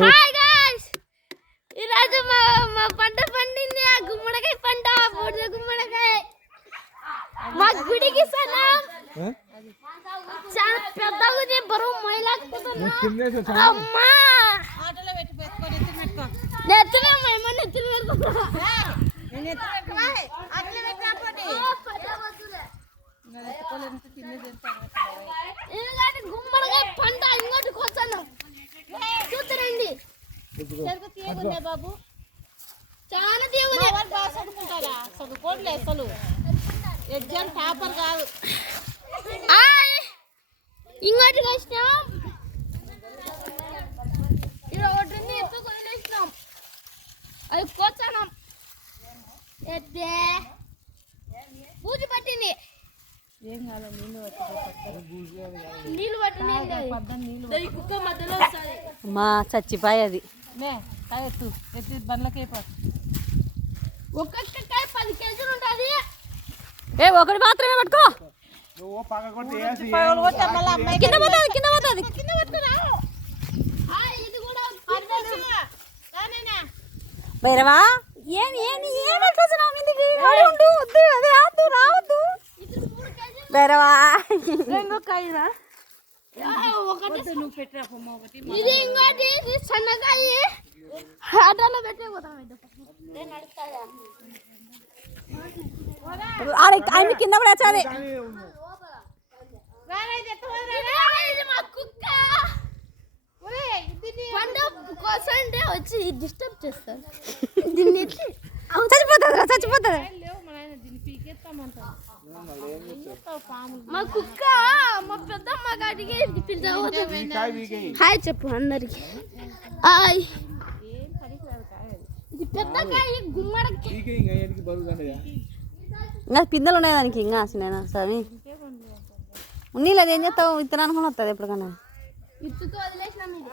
Hi guys, ఈరోజు మా పంట పండింది. ఆ గుమ్మడికాయ పంట, బూడిద గుమ్మడికాయ. మా గుడికి సలాం. చాలా పెద్దగా ఉంది, బరువు మైలాకుతున్నా. అమ్మా ఆటోలో పెట్టి పెట్టుకొని ఎత్తుకో. నెత్తిన మేమ నెత్తిన పెట్టుకున్నా. నేను ఎత్తుకో. ఆటోలో పెట్టి ఆపండి. ఇలాంటి గుమ్మడికాయ పంట ఇంకోటికి వచ్చాను. చూస్తారండి, తీయగుందే బాబు, చాలా తీయగుంది. బాగా చదువుకుంటారా? చదువుకోవట్లే అసలు. ఎగ్జామ్ టాపర్ కాదు. ఇంకోటికి వచ్చినాం. ఇలా ఒకటి ఉంది, ఎత్తుకు వదిలేసినాం. అది కోసానం. ఎత్తే పూజ పట్టింది. ఏం కాదు, నీళ్ళు నీళ్ళు పట్టింది. కుక్క మధ్యలో వస్తుంది. మా చచ్చిపోయేది ఎత్తు ఎత్తి బండ్లకే ఒక్కొక్క కాయ 10 కేజీలు ఉంటుంది. ఏ ఒకటి మాత్రమే పట్టుకో. కింద పోతుంది, కింద పోతుంది. ఇది కూడా భైరవా ఏమి ఏమి ఏమవుతున్నావు ఇంటికి? ఉండు, వద్దు, అది రావద్దు, రావద్దు. భైరవా కాయనా ఒకటి నువ్వు పెట్టిరా పొమ్మ. ఒకటి ఇది ఇంకోటి, ఇది సన్నకాయ. ఆటోలో పెట్టే పోతాం. ఆమె కింద కూడా వచ్చాది. ఇది మా కుక్క. పంట కోసంటే వచ్చి డిస్టర్బ్ చేస్తారు. దీన్ని ఎత్తి చచ్చిపోతుంది, చచ్చిపోతుంది. లేవు మా నాయన దీన్ని పీకెత్తామంటారు. మా కుక్క మా పెద్దమ్మ కాడికి హాయ్ చెప్పు అందరికి. హాయ్. ఇది పెద్ద కాయ, గుమ్మడికాయ. ఇంకా పిందెలు ఉన్నాయి దానికి. ఇంకా అసలు స్వామి నీళ్ళు అది ఏం చేస్తావు? విత్తనానికి వస్తుంది ఎప్పటికన్నా. ఇత్తుతో వదిలేసినాం. ఇది